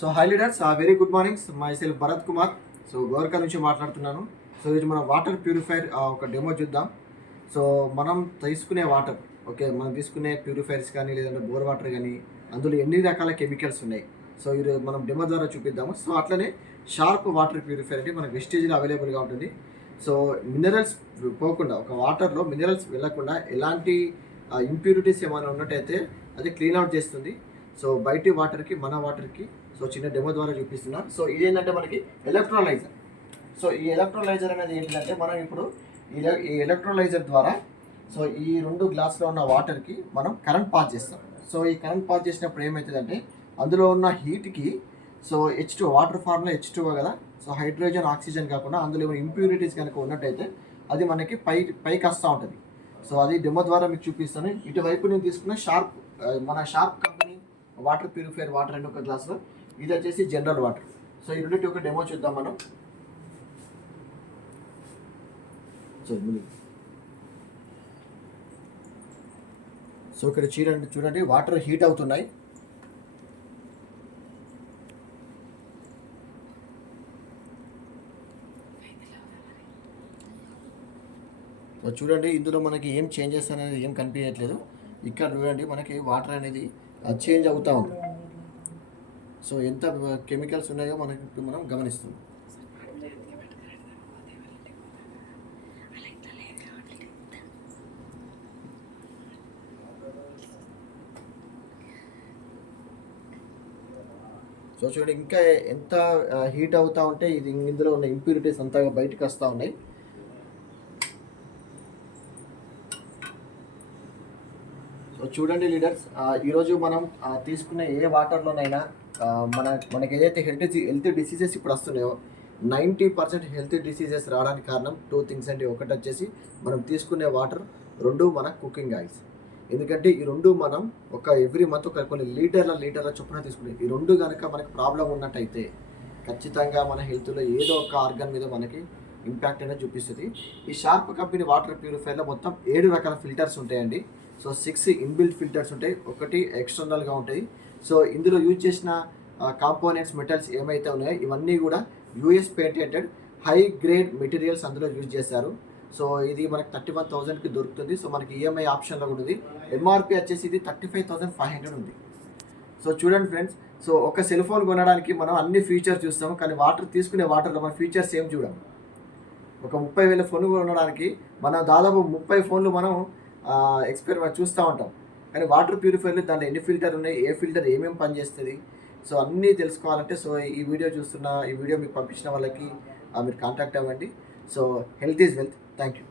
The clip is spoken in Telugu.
So high leaders very good mornings my self Bharat Kumar. So Gorkha నుంచి మాట్లాడుతున్నాను. సో ఇది మనం వాటర్ ప్యూరిఫైర్ ఒక డెమో చూద్దాం. సో మనం తీసుకునే వాటర్ మనం తీసుకునే ప్యూరిఫైర్స్ కానీ లేదంటే బోర్ వాటర్ కానీ అందులో ఎన్ని రకాల కెమికల్స్ ఉన్నాయి. సో ఇది మనం డెమో ద్వారా చూపిద్దాము. సో అట్లనే షార్ప్ వాటర్ ప్యూరిఫైర్ అంటే మనకు వెస్టేజ్లో అవైలబుల్గా ఉంటుంది. సో మినరల్స్ పోకుండా ఒక వాటర్లో మినరల్స్ వెళ్ళకుండా ఎలాంటి ఇంప్యూరిటీస్ ఏమైనా ఉన్నట్టయితే అది క్లీన్ అవుట్ చేస్తుంది. సో బయటి వాటర్కి మన వాటర్కి సో చిన్న డెమో ద్వారా చూపిస్తున్నాను. సో ఇదేంటంటే మనకి ఎలక్ట్రోలైజర్. సో ఈ ఎలక్ట్రోలైజర్ అనేది ఏంటంటే మనం ఇప్పుడు ఈ ఎలక్ట్రోలైజర్ ద్వారా సో ఈ 2 గ్లాసులో ఉన్న వాటర్కి మనం కరెంట్ పాస్ చేస్తాం. సో ఈ కరెంట్ పాస్ చేసినప్పుడు ఏమవుతుందంటే అందులో ఉన్న హీట్కి సో H2 వాటర్ ఫార్మ్లో H2 కదా. సో హైడ్రోజన్ ఆక్సిజన్ కాకుండా అందులో ఏమైనా ఇంప్యూరిటీస్ కనుక ఉన్నట్టయితే అది మనకి పైకి వస్తూ ఉంటుంది. సో అది డెమో ద్వారా మీకు చూపిస్తాను. ఇటువైపు నేను తీసుకున్న మన sharp company water purifier water అండి ఒక గ్లాసులో. ఇది వచ్చేసి జనరల్ వాటర్. సో ఈ రెండింటి ఒక డెమో చూద్దాం మనం. సో ఇక్కడ చూడండి వాటర్ హీట్ అవుతున్నాయి. చూడండి ఇందులో మనకి ఏం చేంజెస్ అనేది ఏం కనిపించట్లేదు. ఇక్కడ చూడండి మనకి వాటర్ అనేది చేంజ్ అవుతూ ఉంది. సో ఎంత కెమికల్స్ ఉన్నాయో మనం గమనిస్తున్నాం. సో చూడండి ఇంకా ఎంత హీట్ అవుతూ ఉంటే ఇందులో ఉన్న ఇంప్యూరిటీస్ అంతా బయటకు వస్తూ ఉన్నాయి. సో చూడండి లీడర్స్, ఈరోజు మనం తీసుకునే ఏ వాటర్లోనైనా మనకి ఏదైతే హెల్త్ డిసీజెస్ ఇప్పుడు వస్తున్నాయో 90% హెల్త్ డిసీజెస్ రావడానికి కారణం 2 థింగ్స్ అండి. ఒకటి వచ్చేసి మనం తీసుకునే వాటర్, 2 మన కుకింగ్ ఆయిల్స్. ఎందుకంటే ఈ 2 మనం ఎవ్రీ మంత్ కొన్ని లీటర్ల చొప్పున తీసుకునే ఈ 2 కనుక మనకి ప్రాబ్లం ఉన్నట్టయితే ఖచ్చితంగా మన హెల్త్లో ఏదో ఒక ఆర్గన్ మీద మనకి ఇంపాక్ట్ అనేది చూపిస్తుంది. ఈ షార్ప్ కంపెనీ వాటర్ ప్యూరిఫైర్లో మొత్తం 7 రకాల ఫిల్టర్స్ ఉంటాయండి. సో 6 ఇన్బిల్ట్ ఫిల్టర్స్ ఉంటాయి, 1 ఎక్స్టర్నల్గా ఉంటాయి. సో ఇందులో యూజ్ చేసిన కాంపోనెంట్స్ మెటల్స్ ఏమైతే ఉన్నాయో ఇవన్నీ కూడా US patented high grade materials అందులో యూజ్ చేశారు. సో ఇది మనకి 31,000కి దొరుకుతుంది. సో మనకి EMI ఆప్షన్లో కూడా ఉంది. MRP వచ్చేసి ఇది 35,500 ఉంది. సో చూడండి ఫ్రెండ్స్, సో ఒక సెల్ ఫోన్ కొనడానికి మనం అన్ని ఫీచర్స్ చూస్తాము, కానీ తీసుకునే వాటర్లో మన ఫీచర్స్ ఏం చూడము. ఒక 30,000 ఫోన్ కొనడానికి మనం దాదాపు 30 ఫోన్లు మనం ఎక్స్పెరిమెంట్ చూస్తూ ఉంటాం. కానీ వాటర్ ప్యూరిఫైర్లు దాంట్లో ఎన్ని ఫిల్టర్ ఉన్నాయి, ఏ ఫిల్టర్ ఏమేమి పనిచేస్తుంది, సో అన్నీ తెలుసుకోవాలంటే ఈ వీడియో మీకు పంపించిన వాళ్ళకి మీరు కాంటాక్ట్ అవ్వండి. So health is wealth. Thank you.